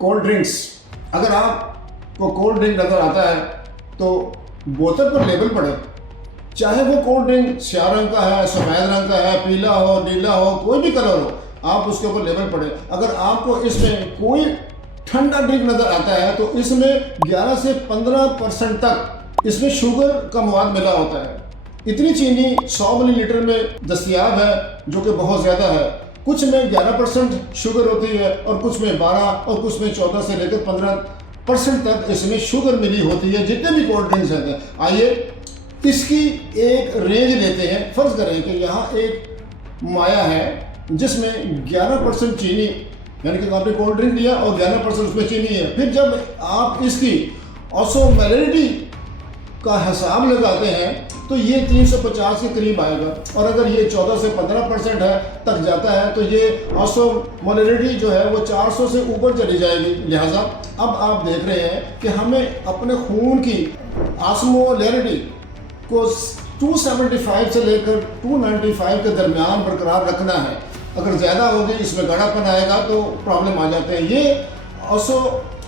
Cold drinks, اگر آپ کو کولڈ ڈرنک نظر آتا ہے تو بوتل پر لیبل پڑے، چاہے وہ کولڈ ڈرنک سیاہ رنگ کا ہے، سفید رنگ کا ہے، پیلا ہو، نیلا ہو، کوئی بھی کلر ہو، آپ اس کے اوپر لیبل پڑے۔ اگر آپ کو اس میں کوئی ٹھنڈا ڈرنک نظر آتا ہے تو اس میں 11 سے 15% تک اس میں شوگر کا مواد ملا ہوتا ہے۔ اتنی چینی 100 ملی لیٹر میں دستیاب ہے، جو کہ بہت زیادہ ہے۔ کچھ میں 11% شوگر ہوتی ہے اور کچھ میں 12 اور کچھ میں 14 سے لے کر 15% تک اس میں شوگر ملی ہوتی ہے، جتنے بھی کولڈ ڈرنکس ہیں۔ آئیے اس کی ایک رینج لیتے ہیں۔ فرض کریں کہ یہاں ایک مایا ہے جس میں 11% چینی، یعنی کہ آپ نے کولڈ ڈرنک لیا اور 11% اس میں چینی ہے۔ پھر جب آپ اس کی آسمولیرٹی کا حساب لگاتے ہیں تو یہ 350 کے قریب آئے گا، اور اگر یہ 14 سے 15% ہے تک جاتا ہے تو یہ آسمولیرٹی جو ہے وہ 400 سے اوپر چلی جائے گی۔ لہٰذا اب آپ دیکھ رہے ہیں کہ ہمیں اپنے خون کی آسمولیرٹی کو 275 سے لے کر 295 کے درمیان برقرار رکھنا ہے۔ اگر زیادہ ہوگی، اس میں گاڑھا پن آئے گا تو پرابلم آ جاتے ہیں۔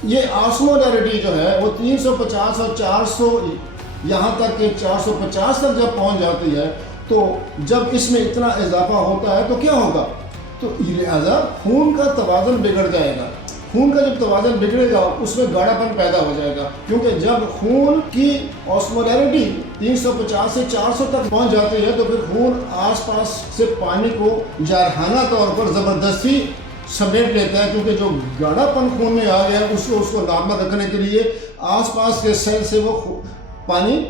یہ آسمولیرٹی جو ہے وہ 350 اور 400، یہاں تک کہ 450 تک جب پہنچ جاتی ہے تو جب اس میں اتنا اضافہ ہوتا ہے تو کیا ہوگا؟ تو لہٰذا خون کا توازن بگڑ جائے گا۔ خون کا جب توازن بگڑے گا اس میں گاڑھا پن پیدا ہو جائے گا، کیونکہ جب خون کی آسمولیرٹی 350 سے 400 تک پہنچ جاتی ہے تو پھر خون آس پاس سے پانی کو جارحانہ طور پر زبردستی سمیٹ لیتا ہے، کیونکہ جو گاڑھا پن خون میں آ گیا ہے اس کو نارمل رکھنے کے لیے آس پاس کے سیل سے وہ پانی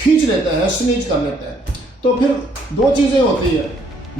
کھینچ لیتا ہے، سنیچ کر لیتا ہے۔ تو پھر دو چیزیں ہوتی ہیں،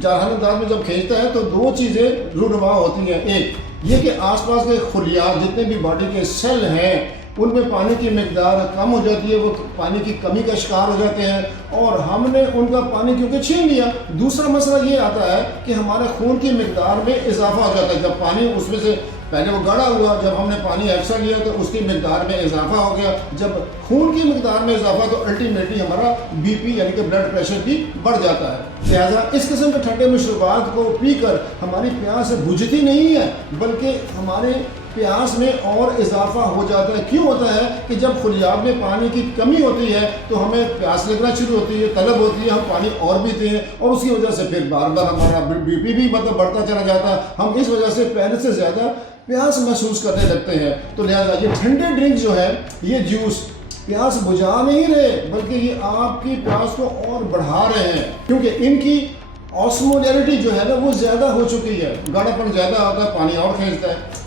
جارحانہ انداز میں جب کھینچتا ہے تو دو چیزیں رونما ہوتی ہیں۔ ایک یہ کہ آس پاس کے خلیات، جتنے بھی باڈی کے سیل ہیں، ان میں پانی کی مقدار کم ہو جاتی ہے، وہ پانی کی کمی کا شکار ہو جاتے ہیں، اور ہم نے ان کا پانی کیونکہ چھین لیا۔ دوسرا مسئلہ یہ آتا ہے کہ ہمارے خون کی مقدار میں اضافہ ہو جاتا ہے۔ جب پانی اس میں سے پہلے وہ گاڑھا ہوا، جب ہم نے پانی ایکسٹرا لیا تو اس کی مقدار میں اضافہ ہو گیا۔ جب خون کی مقدار میں اضافہ تو الٹیمیٹلی ہمارا بی پی یعنی کہ بلڈ پریشر بھی بڑھ جاتا ہے۔ لہٰذا اس قسم کے ٹھنڈے مشروبات کو پی کر ہماری پیاس بجھتی نہیں ہے، بلکہ ہمارے پیاس میں اور اضافہ ہو جاتا ہے۔ کیوں ہوتا ہے کہ جب خلیات میں پانی کی کمی ہوتی ہے تو ہمیں پیاس لگنا شروع ہوتی ہے، طلب ہوتی ہے، ہم پانی اور پیتے ہیں، اور اس کی وجہ سے پھر بار بار ہمارا بی پی بھی بڑھتا چلا جاتا ہے۔ ہم اس وجہ سے پہلے سے زیادہ پیاس محسوس کرنے لگتے ہیں۔ تو لہٰذا یہ ٹھنڈے ڈرنک جو ہے، یہ جوس پیاس بجھا نہیں رہے بلکہ یہ آپ کی پیاس کو اور بڑھا رہے ہیں، کیونکہ ان کی آسمولیرٹی جو ہے نا وہ زیادہ ہو چکی ہے، گاڑھا پن زیادہ ہوتا ہے، پانی اور کھینچتا ہے۔